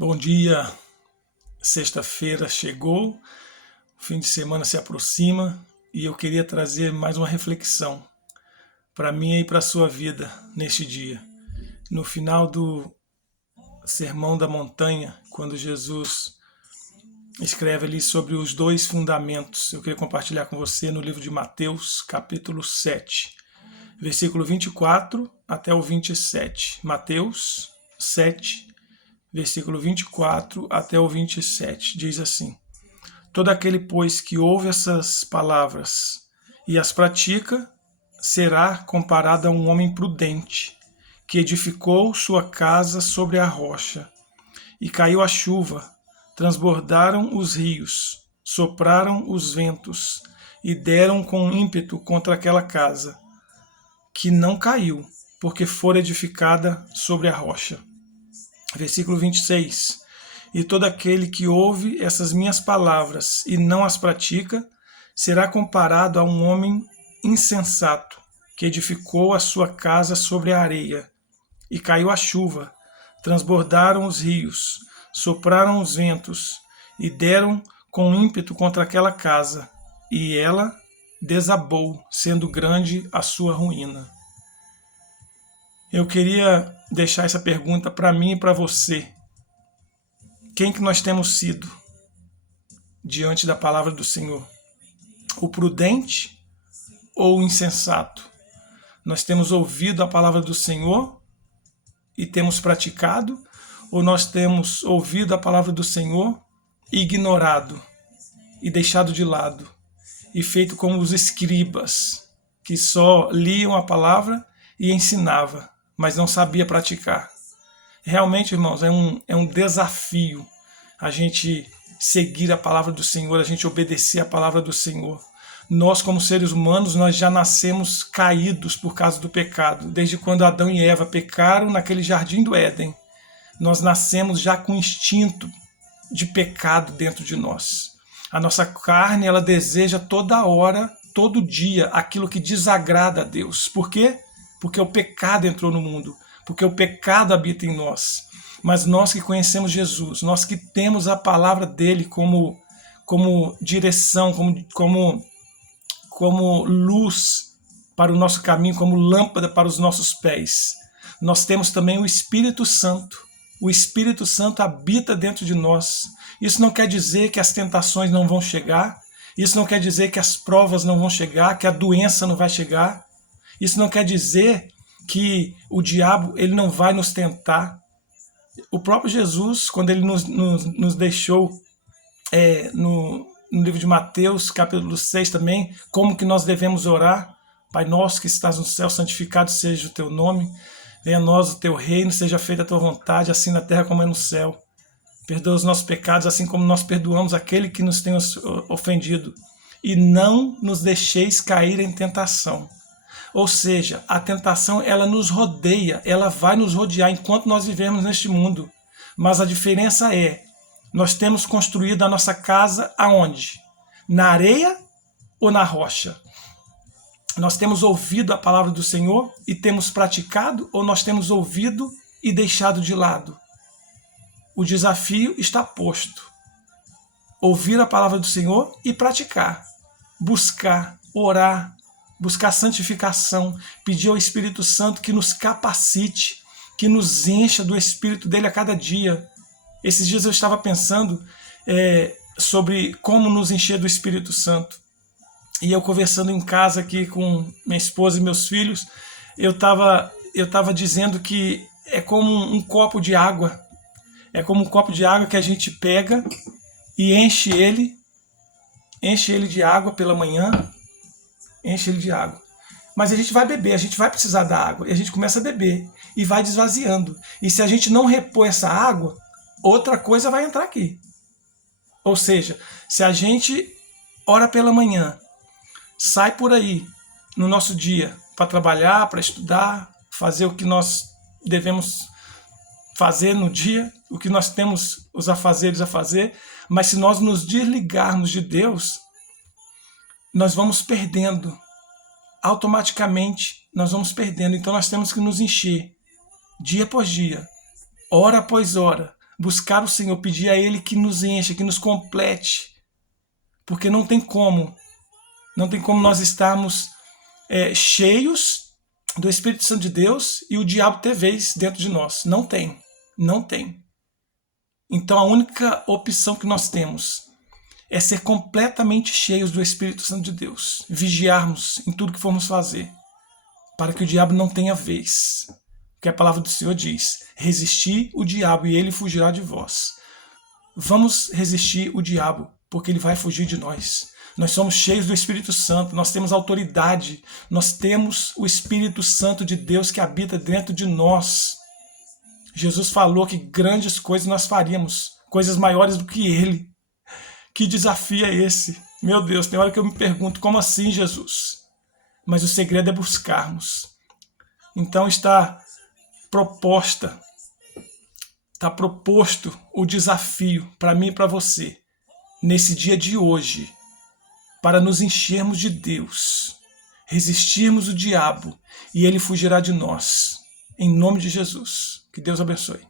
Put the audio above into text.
Bom dia, sexta-feira chegou, o fim de semana se aproxima e eu queria trazer mais uma reflexão para mim e para a sua vida neste dia. No final do Sermão da Montanha, quando Jesus escreve ali sobre os dois fundamentos, eu queria compartilhar com você no livro de Mateus, capítulo 7, versículo 24 até o 27. Mateus 7, versículo 24 até o 27, diz assim: Todo aquele, pois, que ouve essas palavras e as pratica, será comparado a um homem prudente, que edificou sua casa sobre a rocha. E caiu a chuva, transbordaram os rios, sopraram os ventos, e deram com ímpeto contra aquela casa, que não caiu, porque fora edificada sobre a rocha. Versículo 26. E todo aquele que ouve essas minhas palavras e não as pratica, será comparado a um homem insensato, que edificou a sua casa sobre a areia. E caiu a chuva, transbordaram os rios, sopraram os ventos, e deram com ímpeto contra aquela casa, e ela desabou, sendo grande a sua ruína. Eu queria deixar essa pergunta para mim e para você. Quem que nós temos sido diante da palavra do Senhor? O prudente ou o insensato? Nós temos ouvido a palavra do Senhor e temos praticado? Ou nós temos ouvido a palavra do Senhor e ignorado e deixado de lado e feito como os escribas, que só liam a palavra e ensinavam, mas não sabia praticar? Realmente, irmãos, é um desafio a gente seguir a palavra do Senhor, a gente obedecer a palavra do Senhor. Nós, como seres humanos, nós já nascemos caídos por causa do pecado. Desde quando Adão e Eva pecaram naquele jardim do Éden, nós nascemos já com instinto de pecado dentro de nós. A nossa carne, ela deseja toda hora, todo dia, aquilo que desagrada a Deus. Por quê? Porque o pecado entrou no mundo. Porque o pecado habita em nós. Mas nós que conhecemos Jesus, nós que temos a palavra dele como direção, como luz para o nosso caminho, como lâmpada para os nossos pés, nós temos também o Espírito Santo. O Espírito Santo habita dentro de nós. Isso não quer dizer que as tentações não vão chegar, isso não quer dizer que as provas não vão chegar, que a doença não vai chegar, isso não quer dizer que o diabo ele não vai nos tentar. O próprio Jesus, quando ele nos deixou no livro de Mateus, capítulo 6 também, como que nós devemos orar: Pai nosso que estás no céu, santificado seja o teu nome, venha a nós o teu reino, seja feita a tua vontade, assim na terra como é no céu. Perdoa os nossos pecados, assim como nós perdoamos aquele que nos tem ofendido. E não nos deixeis cair em tentação. Ou seja, a tentação ela nos rodeia, ela vai nos rodear enquanto nós vivemos neste mundo. Mas a diferença é, nós temos construído a nossa casa aonde? Na areia ou na rocha? Nós temos ouvido a palavra do Senhor e temos praticado, ou nós temos ouvido e deixado de lado? O desafio está posto. Ouvir a palavra do Senhor e praticar. Buscar, orar, buscar santificação, pedir ao Espírito Santo que nos capacite, que nos encha do Espírito dele a cada dia. Esses dias eu estava pensando sobre como nos encher do Espírito Santo. E eu conversando em casa aqui com minha esposa e meus filhos, eu estava dizendo que é como um copo de água. É como um copo de água que a gente pega e enche ele de água pela manhã, enche ele de água. Mas a gente vai beber, a gente vai precisar da água. E a gente começa a beber e vai desvaziando. E se a gente não repor essa água, outra coisa vai entrar aqui. Ou seja, se a gente ora pela manhã, sai por aí no nosso dia para trabalhar, para estudar, fazer o que nós devemos fazer no dia, o que nós temos os afazeres a fazer, mas se nós nos desligarmos de Deus, nós vamos perdendo. Automaticamente nós vamos perdendo. Então nós temos que nos encher dia após dia, hora após hora, buscar o Senhor, pedir a Ele que nos encha, que nos complete, porque não tem como nós estarmos cheios do Espírito Santo de Deus e o diabo ter vez dentro de nós. Não tem. Então a única opção que nós temos é ser completamente cheios do Espírito Santo de Deus, vigiarmos em tudo que formos fazer, para que o diabo não tenha vez. Porque a palavra do Senhor diz: resistir o diabo e ele fugirá de vós. Vamos resistir o diabo, porque ele vai fugir de nós. Nós somos cheios do Espírito Santo, nós temos autoridade, nós temos o Espírito Santo de Deus que habita dentro de nós. Jesus falou que grandes coisas nós faríamos, coisas maiores do que Ele. Que desafio é esse? Meu Deus, tem hora que eu me pergunto, como assim, Jesus? Mas o segredo é buscarmos. Então está proposto o desafio para mim e para você, nesse dia de hoje, para nos enchermos de Deus, resistirmos o diabo e ele fugirá de nós. Em nome de Jesus. Que Deus abençoe.